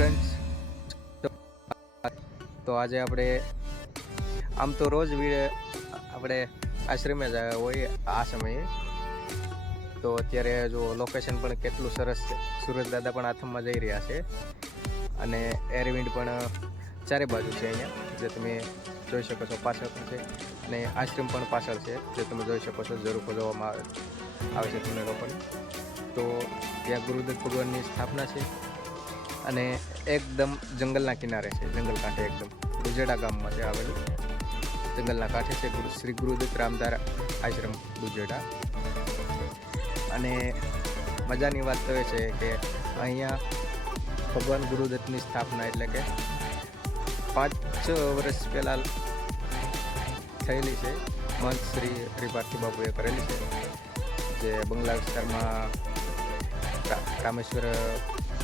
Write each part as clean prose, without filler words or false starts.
Friends, તો આજે આપણે આમ તો રોજ આપણે આશ્રમે જ હોય આ સમયે. તો અત્યારે જો લોકેશન પણ કેટલું સરસ છે. સુરજ દાદા પણ આથમમાં જઈ રહ્યા છે અને એરવિન્ડ પણ ચારે બાજુ છે અહીંયા, જે તમે જોઈ શકો છો. પાછળ પણ છે અને આશ્રમ પણ પાછળ છે, જે તમે જોઈ શકો છો. ઝરૂખો જોવામાં આવે છે તમને લોકોને. તો ત્યાં ગુરુદત્ત ભગવાનની સ્થાપના છે અને એકદમ જંગલના કિનારે છે, જંગલ કાંઠે એકદમ ગુજેડા ગામમાં છે આવેલું. જંગલના કાંઠે છે શ્રી ગુરુદત્ત રામધાર આશ્રમ ગુજેડા. અને મજાની વાત તો એ છે કે અહીંયા ભગવાન ગુરુદત્તની સ્થાપના એટલે કે 5 વર્ષ પહેલાં થયેલી છે. મહંત શ્રી હરિભારતી બાપુએ કરેલી છે, જે બંગલા વિસ્તારમાં રામેશ્વર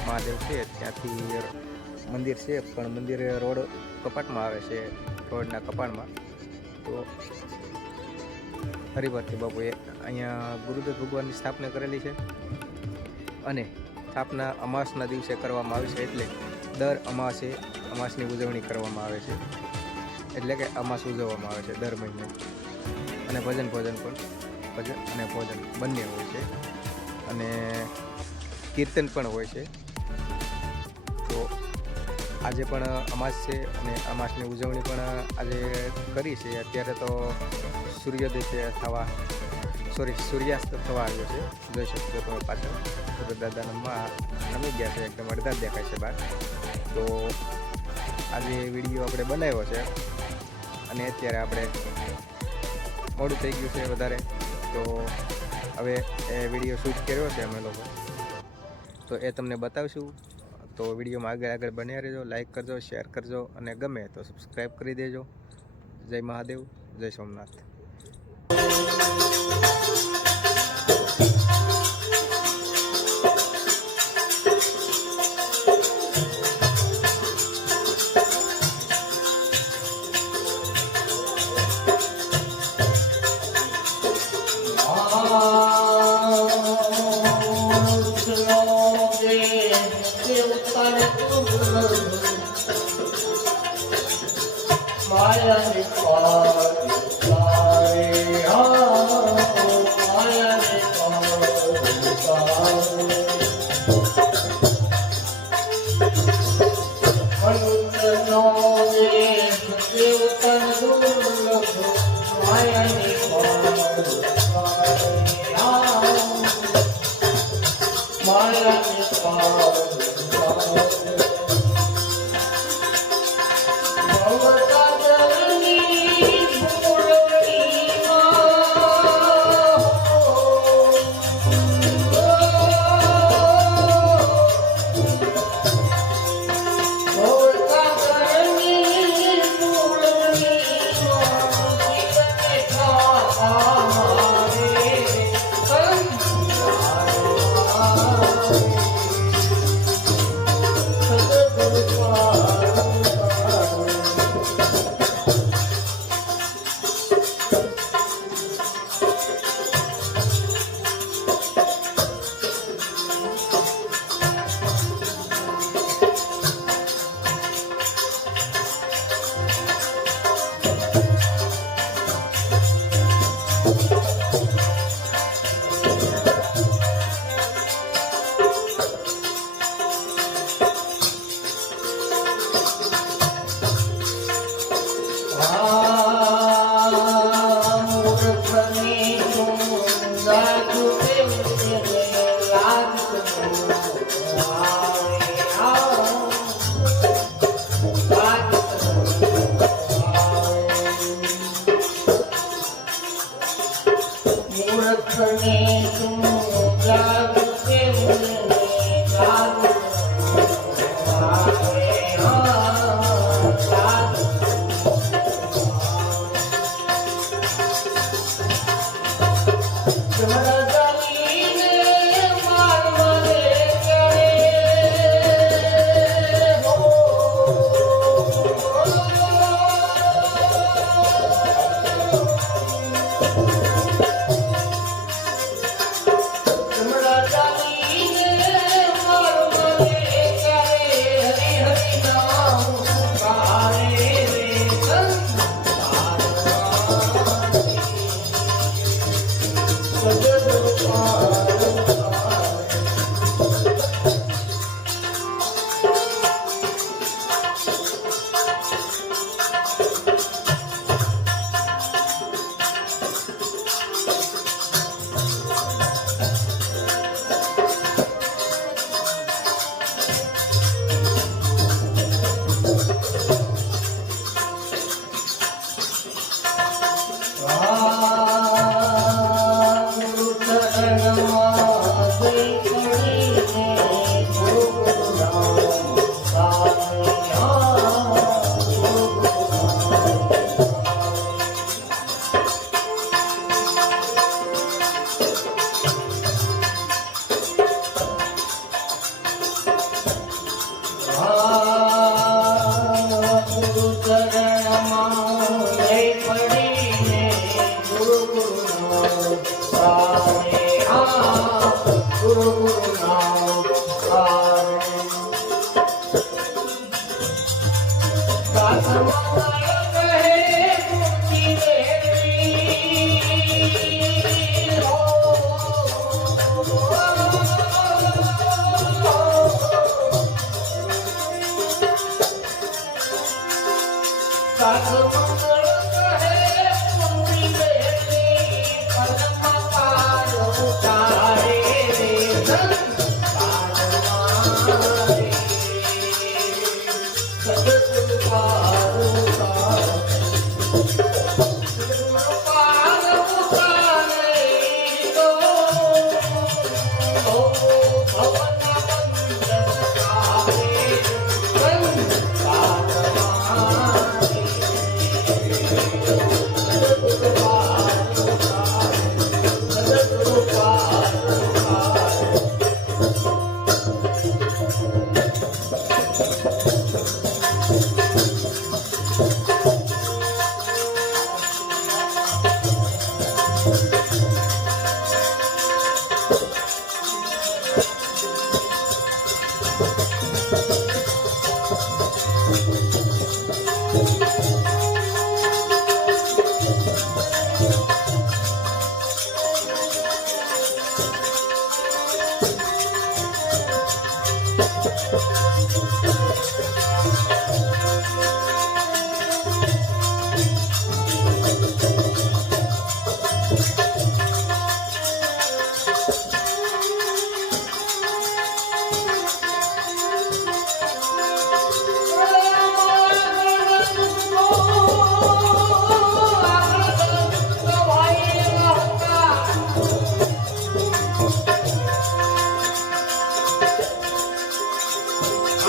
મહાદેવ છે ત્યાંથી મંદિર છે, પણ મંદિર રોડ કપાટમાં આવે છે, રોડના કપાટમાં. તો હરિભારતી બાપુએ અહીંયા ગુરુદત્ત ભગવાનની સ્થાપના કરેલી છે અને સ્થાપના અમાસના દિવસે કરવામાં આવે છે. એટલે દર અમાસે અમાસની ઉજવણી કરવામાં આવે છે, એટલે કે અમાસ ઉજવવામાં આવે છે દર મહિને. અને ભજન પણ ભજન અને ભોજન બંને હોય છે અને કીર્તન પણ હોય છે. તો આજે પણ અમાસ છે અને અમાસની ઉજવણી પણ આજે કરી છે. અત્યારે તો સૂર્યાસ્ત થવા આવ્યો છે, જોઈ શકશો તમે પાછળ. સુરજ દાદાના નમી ગયા છે, એકદમ અડધા જ દેખાય છે બહાર. તો આજે વિડીયો આપણે બનાવ્યો છે અને અત્યારે આપણે મોડું થઈ ગયું છે વધારે, તો હવે એ વિડીયો શૂટ કર્યો છે અમે લોકો, તો એ તમને બતાવશું. તો વિડીયોમાં આગળ બન્યા રહેજો, લાઈક કરજો, શેર કરજો અને ગમે તો સબસ્ક્રાઈબ કરી દેજો. જય મહાદેવ, જય સોમનાથ.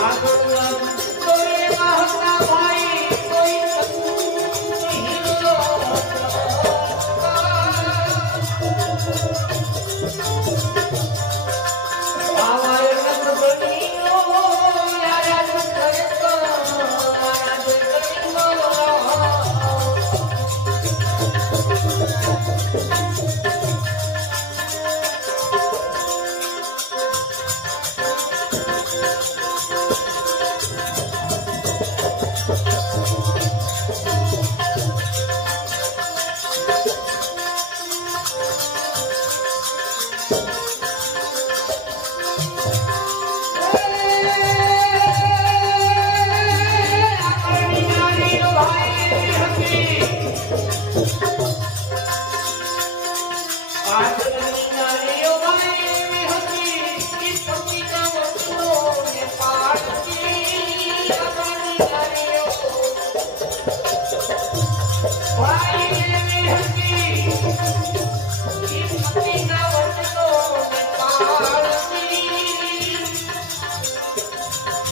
આગળ